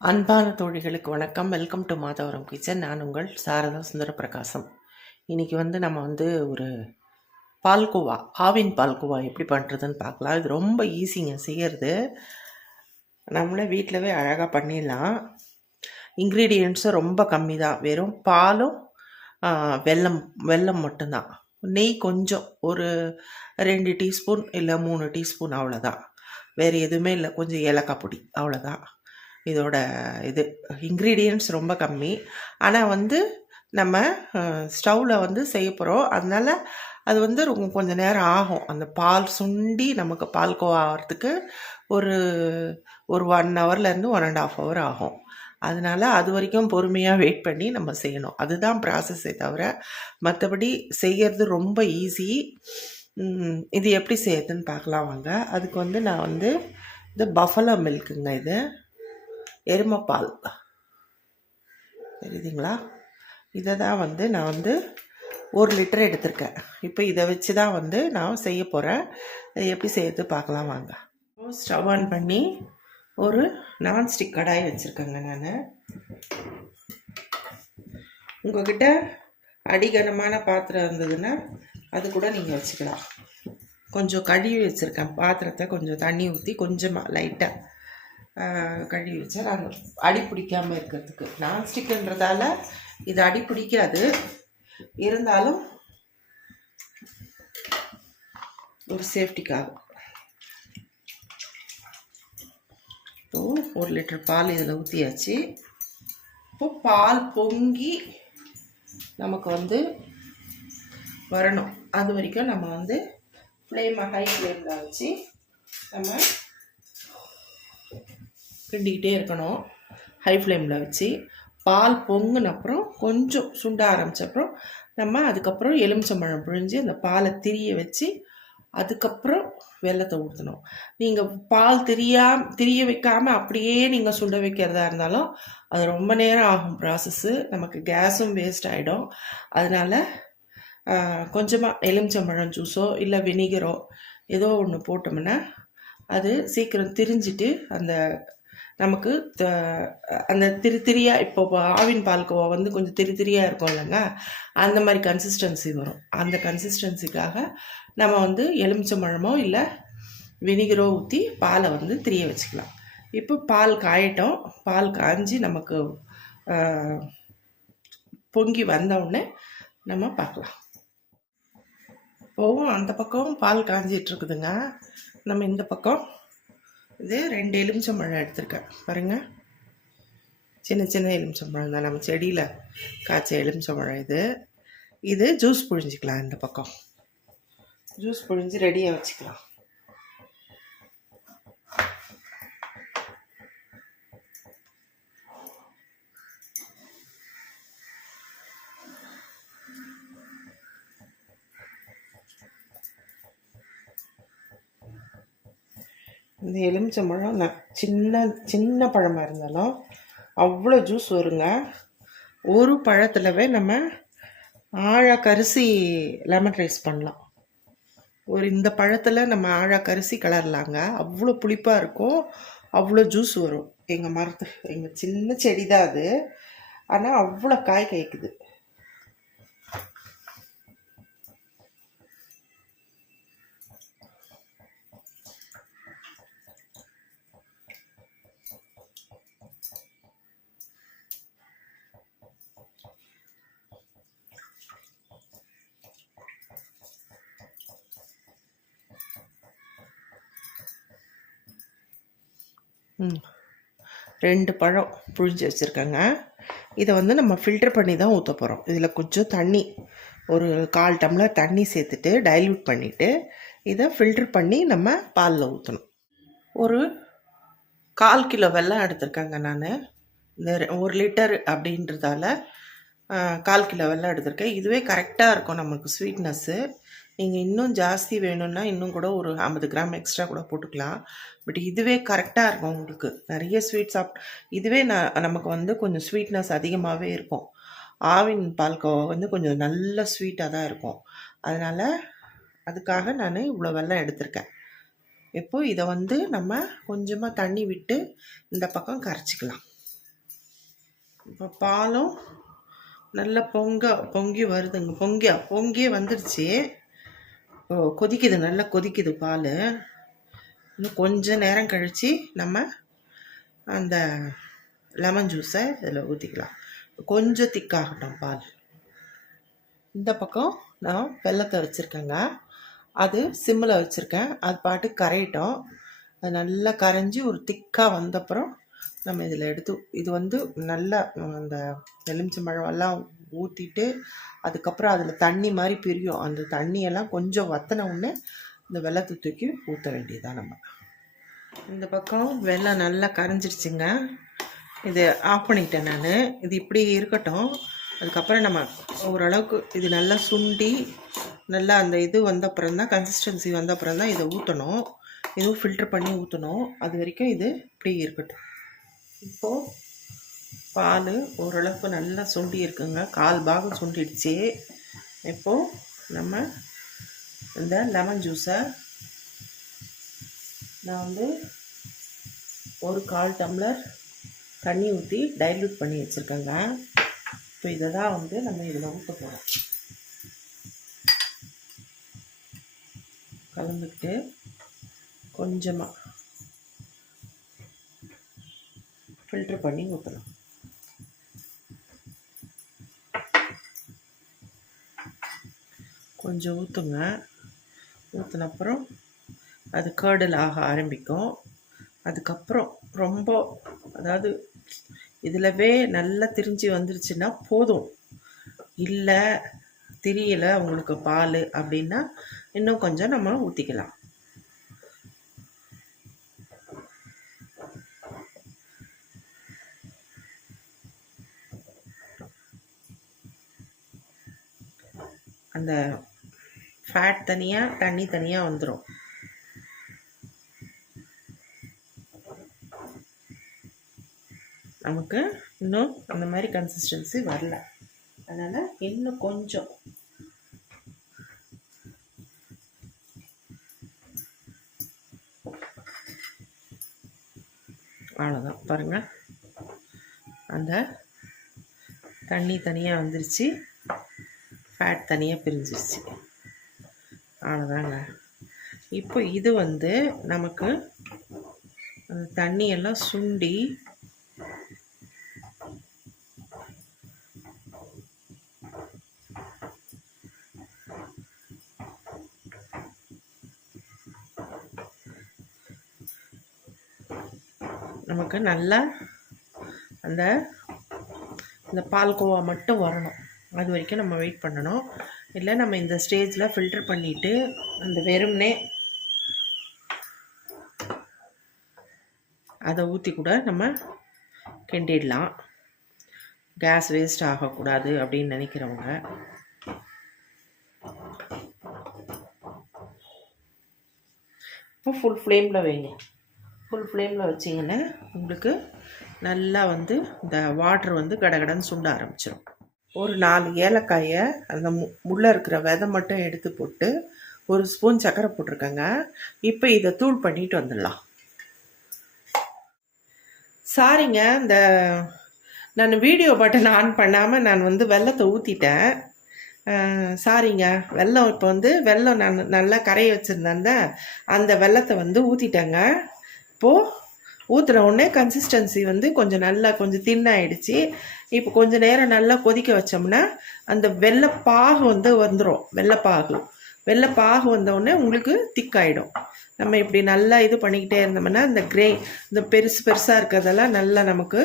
அன்பான தோழிகளுக்கு வணக்கம். Welcome to Madhavaram kitchen. நான் உங்கள் சாரதா சுந்தர பிரகாசம். இன்றைக்கி நம்ம ஒரு பால்கோவா, ஆவின் பால்கோவா எப்படி பண்ணுறதுன்னு பார்க்கலாம். இது ரொம்ப ஈஸிங்க செய்கிறது. நம்மளே வீட்டிலவே அழகாக பண்ணிடலாம். இன்க்ரீடியன்ட்ஸும் ரொம்ப கம்மி தான். வெறும் பாலும் வெல்லம் மட்டும்தான். நெய் கொஞ்சம் ஒரு 2 டீஸ்பூன் இல்லை 3 டீஸ்பூன், அவ்வளோதான். வேறு எதுவுமே இல்லை. கொஞ்சம் ஏலக்காய் பொடி, அவ்வளோதான். இதோட இன்க்ரீடியன்ட்ஸ் ரொம்ப கம்மி. ஆனால் நம்ம ஸ்டவ்வில் செய்ய போகிறோம். அதனால் அது கொஞ்சம் நேரம் ஆகும். அந்த பால் சுண்டி நமக்கு பால்கோவா ஆகிறதுக்கு ஒரு 1 ஹவர்லேருந்து 1.5 ஹவர் ஆகும். அதனால் அது வரைக்கும் பொறுமையாக வெயிட் பண்ணி நம்ம செய்யணும். அதுதான் ப்ராசஸே தவிர மற்றபடி செய்கிறது ரொம்ப ஈஸி. இது எப்படி செய்யறதுன்னு பார்க்கலாம் வாங்க. அதுக்கு நான் இது பஃபலோ மில்க்குங்க. இது எருமைப்பால் தெரியுதுங்களா? இதை தான் நான் 1 லிட்டர் எடுத்திருக்கேன். இப்போ இதை வச்சு தான் நான் செய்ய போகிறேன். எப்படி செய்யறது பார்க்கலாம் வாங்க. ஸ்டவ் ஆன் பண்ணி ஒரு நான்ஸ்டிக் கடாய் வச்சுருக்கேங்க. நான் உங்கள்கிட்ட அடிகனமான பாத்திரம் இருந்ததுன்னா அது கூட நீங்கள் வச்சுக்கலாம். கொஞ்சம் கழுவி வச்சுருக்கேன் பாத்திரத்தை. கொஞ்சம் தண்ணி ஊற்றி கொஞ்சமாக லைட்டாக கழுவி வச்சா நாங்கள் அடி பிடிக்காமல் இருக்கிறதுக்கு. நான்ஸ்டிக்குன்றதால இது அடி பிடிக்காது. இருந்தாலும் ஒரு சேஃப்டிக்காக. இப்போது 1 லிட்டர் பால் இதில் ஊற்றியாச்சு. இப்போது பால் பொங்கி நமக்கு வரணும். அது வரைக்கும் நம்ம ஃப்ளேமை ஹை ஃப்ளேமில் வச்சு நம்ம கிண்டிக்கிட்டே இருக்கணும். ஹை ஃப்ளேமில் வச்சு பால் பொங்குன அப்புறம் கொஞ்சம் சுண்ட ஆரம்பித்தப்புறம் நம்ம அதுக்கப்புறம் எலுமிச்சம்பழம் பிழிஞ்சு அந்த பாலை திரிய வச்சு அதுக்கப்புறம் வெல்லத்தை ஊற்றணும். நீங்கள் பால் திரிய வைக்காமல் அப்படியே நீங்கள் சுண்ட வைக்கிறதா இருந்தாலும் அது ரொம்ப நேரம் ஆகும் ப்ராசஸ்ஸு. நமக்கு கேஸும் வேஸ்ட் ஆகிடும். அதனால் கொஞ்சமாக எலுமிச்சம்பழம் ஜூஸோ இல்லை வினிகரோ ஏதோ ஒன்று போட்டோம்னா அது சீக்கிரம் திரிஞ்சிட்டு நமக்கு அந்த திரியாக இப்போ ஆவின் பால்கோவா கொஞ்சம் திரியாக இருக்கும் இல்லைங்க, அந்த மாதிரி கன்சிஸ்டன்சி வரும். அந்த கன்சிஸ்டன்சிக்காக நம்ம எலுமிச்சம்பழமோ இல்லை வினிகரோ ஊற்றி பாலை திரிய வச்சுக்கலாம். இப்போ பால் காயட்டும். பால் காய்ஞ்சி நமக்கு பொங்கி வந்தவுடனே நம்ம பார்க்கலாம். இப்போவும் அந்த பக்கம் பால் காய்ஞ்சிட்ருக்குதுங்க. நம்ம இந்த பக்கம் இது 2 எலுமிச்சம்பழம் எடுத்திருக்கேன் பாருங்கள். சின்ன சின்ன எலுமிச்சம்பழம் தான், நம்ம செடியில் காய்ச்ச எலுமிச்சம்பழம். இது ஜூஸ் புழிஞ்சிக்கலாம். இந்த பக்கம் ஜூஸ் புழிஞ்சு ரெடியாக வச்சுக்கலாம். இந்த எலுமிச்சம்பழம் சின்ன சின்ன பழமாக இருந்தாலும் அவ்வளோ ஜூஸ் வருங்க. ஒரு பழத்துலவே நம்ம ஆழக்கரிசி லெமன் ரைஸ் பண்ணலாம். இந்த பழத்தில் நம்ம ஆழக்கரிசி கலரலாங்க. அவ்வளோ புளிப்பாக இருக்கும், அவ்வளோ ஜூஸ் வரும். எங்கள் சின்ன செடி தான் அது. ஆனால் அவ்வளோ காய் காய்க்குது. ம் 2 பழம் புழிஞ்சு வச்சுருக்கேங்க. இதை நம்ம ஃபில்டர் பண்ணி தான் ஊற்ற போகிறோம். இதில் கொஞ்சம் தண்ணி, ஒரு 1/4 டம்ளர் தண்ணி சேர்த்துட்டு டைல்யூட் பண்ணிவிட்டு இதை ஃபில்டர் பண்ணி நம்ம பாலில் ஊற்றணும். ஒரு 1/4 கிலோ வெல்லம் எடுத்திருக்கேங்க. நான் இந்த 1 லிட்டர் அப்படின்றதால 1/4 கிலோ வெல்லம் எடுத்திருக்கேன். இதுவே கரெக்டாக இருக்கும் நமக்கு ஸ்வீட்னஸ்ஸு. நீங்கள் இன்னும் ஜாஸ்தி வேணும்னா இன்னும் கூட ஒரு 50 கிராம் எக்ஸ்ட்ரா கூட போட்டுக்கலாம். பட் இதுவே கரெக்டாக இருக்கும் உங்களுக்கு. நிறைய ஸ்வீட் இதுவே நமக்கு கொஞ்சம் ஸ்வீட்னஸ் அதிகமாகவே இருக்கும். ஆவின் பால்கோவா கொஞ்சம் நல்ல ஸ்வீட்டாக தான் இருக்கும். அதனால் அதுக்காக நான் இவ்வளோ வெல்லம் எடுத்திருக்கேன். இப்போது இதை நம்ம கொஞ்சமாக தண்ணி விட்டு இந்த பக்கம் கரைச்சிக்கலாம். இப்போ பாலும் நல்லா பொங்கி வருதுங்க. பொங்கியே வந்துடுச்சு. கொதிக்குது, நல்லா கொதிக்குது பால். இன்னும் கொஞ்சம் நேரம் கழித்து நம்ம அந்த லெமன் ஜூஸை இதில் ஊற்றிக்கலாம். கொஞ்சம் திக்காகட்டும் பால். இந்த பக்கம் நான் வெல்லத்தை வச்சுருக்கேங்க. அது சிம்மில் வச்சுருக்கேன். அது பாட்டுக்கு கரையிட்டோம். அது நல்லா கரைஞ்சி ஒரு திக்காக வந்தப்புறம் நம்ம இதில் எடுத்து இது வந்து நல்லா அந்த எலுமிச்சம்பழமெல்லாம் ஊற்றிட்டு அதுக்கப்புறம் அதில் தண்ணி மாதிரி பிரியும். அந்த தண்ணியெல்லாம் கொஞ்சம் வற்றின உடனே இந்த வெல்லத்தை தூக்கி ஊற்ற வேண்டியதான் நம்ம. இந்த பக்கம் வெல்லம் நல்லா கரைஞ்சிருச்சுங்க. இது ஆஃப் பண்ணிட்டேன் நான். இது இப்படி இருக்கட்டும். அதுக்கப்புறம் நம்ம ஓரளவுக்கு இது நல்லா சுண்டி நல்லா அந்த இது வந்தப்புறம் தான், கன்சிஸ்டன்சி வந்தப்புறம் தான் இதை ஊற்றணும். இதுவும் ஃபில்ட்ரு பண்ணி ஊற்றணும். அது வரைக்கும் இது இப்படி இருக்கட்டும். இப்போது பால் ஓரளவுக்கு நல்லா சுண்டி இருக்குங்க. 1/4 பாகம் சுண்டிடுச்சு. இப்போது நம்ம இந்த லெமன் ஜூஸை நான் வந்து ஒரு 1/4 டம்ளர் தண்ணி ஊற்றி டைல்யூட் பண்ணி வச்சுருக்கேங்க. இப்போ இதை தான் வந்து நம்ம இதில் ஊற்ற போகிறோம். கலந்துக்கிட்டு கொஞ்சமாக ஃபில்ட்ரு பண்ணி ஊற்றலாம். கொஞ்சம் ஊற்றுங்க. ஊற்றின அப்புறம் அது கர்டில் ஆக ஆரம்பிக்கும். அதுக்கப்புறம் ரொம்ப அதாவது இதிலவே நல்லா திரிஞ்சு வந்துருச்சுன்னா போதும். இல்லை தெரியல உங்களுக்கு பால் அப்படின்னா இன்னும் கொஞ்சம் நம்ம ஊற்றிக்கலாம். அந்த ஃபேட் தனியாக தண்ணி தனியாக வந்துடும். நமக்கு இன்னும் அந்த மாதிரி கன்சிஸ்டன்சி வரல. அதனால் இன்னும் கொஞ்சம் அவ்வளோதான். பாருங்கள், அந்த தண்ணி தனியாக வந்துருச்சு, ஃபேட் தனியாக பிரிஞ்சிருச்சு. அவ்வளோதாங்க. இப்போ இது வந்து நமக்கு அந்த தண்ணியெல்லாம் சுண்டி நமக்கு நல்லா அந்த பால்கோவா மட்டும் வரணும். அது வரைக்கும் நம்ம வெயிட் பண்ணணும். இல்லை நம்ம இந்த ஸ்டேஜில் ஃபில்டர் பண்ணிவிட்டு அந்த வெறும்னே அதை ஊற்றி கூட நம்ம கிண்டிடலாம். கேஸ் வேஸ்ட் ஆகக்கூடாது அப்படின்னு நினைக்கிறவங்க. இப்போ ஃபுல் ஃப்ளேமில் வைங்க. ஃபுல் ஃப்ளேமில் வச்சிங்கன்னா உங்களுக்கு நல்லா வந்து இந்த வாட்டர் வந்து கடகடன்னு சுண்ட ஆரம்பிச்சிடும். ஒரு 4 ஏலக்காயை அந்த உள்ளே இருக்கிற விதை மட்டும் எடுத்து போட்டு 1 ஸ்பூன் சர்க்கரை போட்டிருக்கேங்க. இப்போ இதை தூள் பண்ணிட்டு வந்துடலாம். சாரிங்க, இந்த நான் வீடியோ பட்டன் ஆன் பண்ணாமல் நான் வந்து வெல்லத்தை ஊற்றிட்டேன். சாரிங்க. வெல்லம் இப்போ வந்து வெல்லம் நான் நல்லா கரைய வச்சுருந்தேன். அந்த வெல்லத்தை வந்து ஊற்றிட்டேங்க. இப்போது ஊற்றுன உடனே கன்சிஸ்டன்சி வந்து கொஞ்சம் தின்னாயிடுச்சு. இப்போ கொஞ்சம் நேரம் நல்லா கொதிக்க வச்சோம்னா அந்த வெள்ளைப்பாகு வந்து வந்துடும். வெள்ளைப்பாகு வந்தவுடனே உங்களுக்கு திக்காயிடும். நம்ம இப்படி நல்லா இது பண்ணிக்கிட்டே இருந்தோம்னா இந்த பெருசாக இருக்கிறதெல்லாம் நல்லா நமக்கு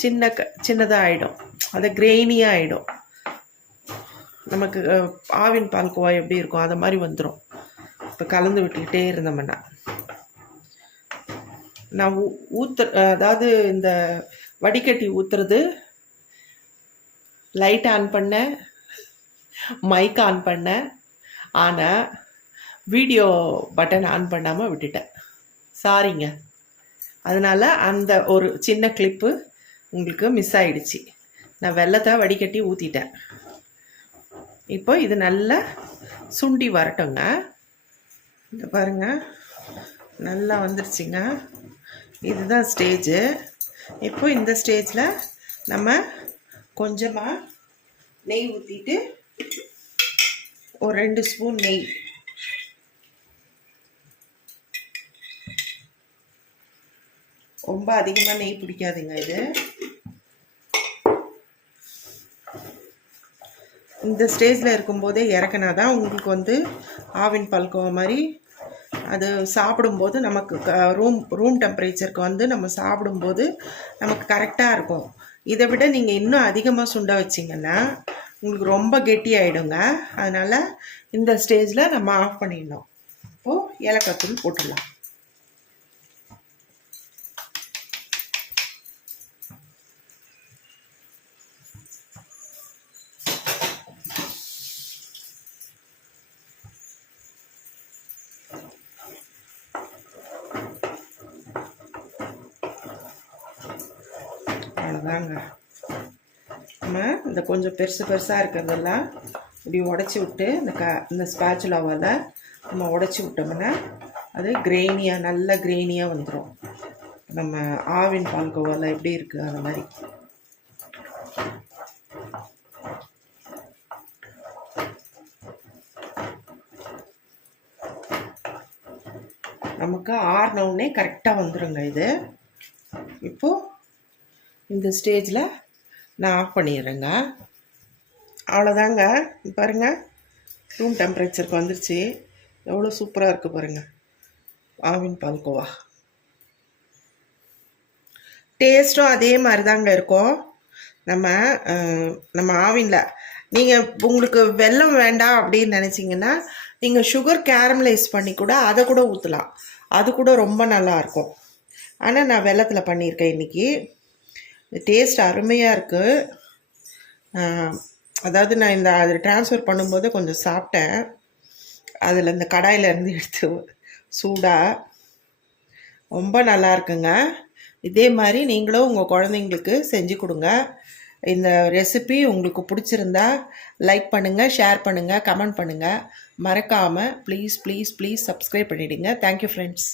சின்னதாக ஆகிடும். அதை கிரெயினியாக ஆகிடும். நமக்கு ஆவின் பால்கோவா எப்படி இருக்கும் அதை மாதிரி வந்துடும். இப்போ கலந்து விட்டுக்கிட்டே இருந்தோம்னா நான் அதாவது இந்த வடிகட்டி ஊற்றுறது லைட் ஆன் பண்ணேன், மைக் ஆன் பண்ணேன், ஆனால் வீடியோ பட்டன் ஆன் பண்ணாமல் விட்டுட்டேன். சாரிங்க. அதனால் அந்த ஒரு சின்ன கிளிப்பு உங்களுக்கு மிஸ் ஆகிடுச்சு. நான் வெல்லத்தை வடிகட்டி ஊற்றிட்டேன். இப்போ இது நல்லா சுண்டி வரட்டுங்க. இந்த பாருங்கள், நல்லா வந்துருச்சுங்க. இதுதான் ஸ்டேஜு. இப்போ இந்த ஸ்டேஜில் நம்ம கொஞ்சமாக நெய் ஊற்றிட்டு ஒரு 2 ஸ்பூன் நெய், ரொம்ப அதிகமாக நெய் பிடிக்காதுங்க இது. இந்த ஸ்டேஜில் இருக்கும்போதே இறக்குனா தான் உங்களுக்கு வந்து ஆவின் பால்கோவா மாதிரி அது சாப்பிடும்போது நமக்கு ரூம் டெம்பரேச்சருக்கு வந்து நம்ம சாப்பிடும்போது நமக்கு கரெக்டாக இருக்கும். இதை விட நீங்கள் இன்னும் அதிகமாக சுண்ட வச்சிங்கன்னா உங்களுக்கு ரொம்ப கெட்டி ஆகிடுங்க. அதனால் இந்த ஸ்டேஜில் நம்ம ஆஃப் பண்ணிடணும். இப்போது ஏலக்காய் தூள் போட்டுடலாம். அவ்வளோதாங்க. நம்ம இந்த கொஞ்சம் பெருசாக இருக்கிறதெல்லாம் இப்படி உடச்சி விட்டு இந்த ஸ்பேச்சுலாவால் நம்ம உடச்சி விட்டோம்னா அது கிரெயினியாக, நல்ல கிரெயினியாக வந்துடும். நம்ம ஆவின் பால்கோவாவில் எப்படி இருக்குது அந்த மாதிரி. நமக்கு ஆறினவுடனே கரெக்டாக வந்துடுங்க இது. இப்போது இந்த ஸ்டேஜில் நான் ஆஃப் பண்ணிடுறேங்க. அவ்வளோதாங்க. பாருங்கள், ரூம் டெம்பரேச்சருக்கு வந்துருச்சு. எவ்வளோ சூப்பராக இருக்குது பாருங்கள் ஆவின் பால்கோவா. டேஸ்ட்டும் அதே மாதிரி தாங்க இருக்கும். நம்ம ஆவினில் நீங்கள் உங்களுக்கு வெல்லம் வேண்டாம் அப்படின்னு நினச்சிங்கன்னா நீங்கள் சுகர் கேரமலைஸ் பண்ணி கூட அதை கூட ஊற்றலாம். அது கூட ரொம்ப நல்லாயிருக்கும். ஆனால் நான் வெல்லத்தில் பண்ணியிருக்கேன் இன்றைக்கி. டேஸ்ட் அருமையாக இருக்குது. அதாவது நான் அதில் ட்ரான்ஸ்ஃபர் பண்ணும்போது கொஞ்சம் சாப்பிட்டேன். அதில் இந்த கடாயிலேருந்து எடுத்து சூடாக ரொம்ப நல்லா இருக்குங்க. இதே மாதிரி நீங்களும் உங்கள் குழந்தைங்களுக்கு செஞ்சு கொடுங்க. இந்த ரெசிபி உங்களுக்கு பிடிச்சிருந்தா லைக் பண்ணுங்கள், ஷேர் பண்ணுங்கள், கமெண்ட் பண்ணுங்கள். மறக்காமல் ப்ளீஸ் ப்ளீஸ் ப்ளீஸ் சப்ஸ்கிரைப் பண்ணிவிடுங்க. Thank you friends.